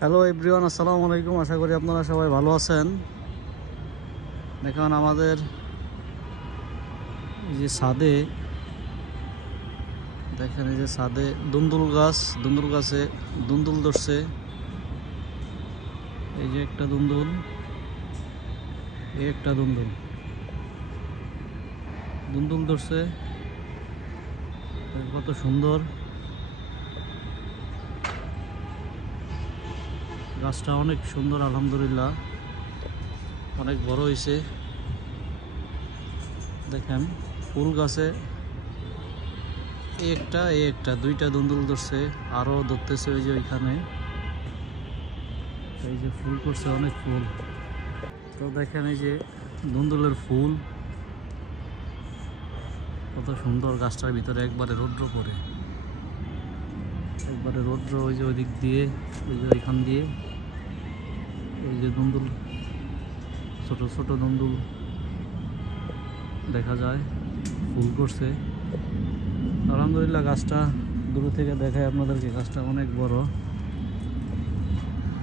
Hello everyone, আসসালামু আলাইকুম। আশা করি আপনারা সবাই ভালো আছেন। দেখুন আমাদের এই যে ছাদে, দেখেন এই যে ছাদে দুন্দুল গাছে দুন্দুল ধরছে। এই যে একটা দুন্দুল, এই একটা দুন্দুল দুন্দুল ধরছে। কত সুন্দর গাছটা, অনেক সুন্দর আলহামদুলিল্লাহ, অনেক বড় হয়েছে। দেখেন ফুল গাছে এই একটা দুইটা দুন্দুল ধরছে, আরও ধরতেছে ওই যে ওইখানে। এই যে ফুল করছে, অনেক ফুল। তো দেখেন এই যে দুন্দুলের ফুল কত সুন্দর। গাছটার ভিতরে একবারে রৌদ্র পড়ে, একবারে রৌদ্র। ওই যে ওই দিক দিয়ে, ওই যে ওইখান দিয়ে ওই যে দুন্দুল, ছোট ছোট দুন্দুল দেখা যায়, ফুল করছে আলহামদুলিল্লাহ। গাছটা দূর থেকে দেখায় আপনাদেরকে, গাছটা অনেক বড়।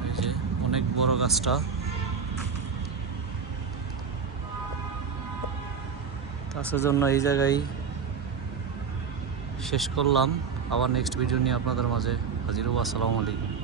এই যে অনেক বড় গাছটা। আজকের জন্য এই জায়গায় শেষ করলাম। আবার নেক্সট ভিডিও নিয়ে আপনাদের মাঝে হাজির হব। আসসালামু আলাইকুম।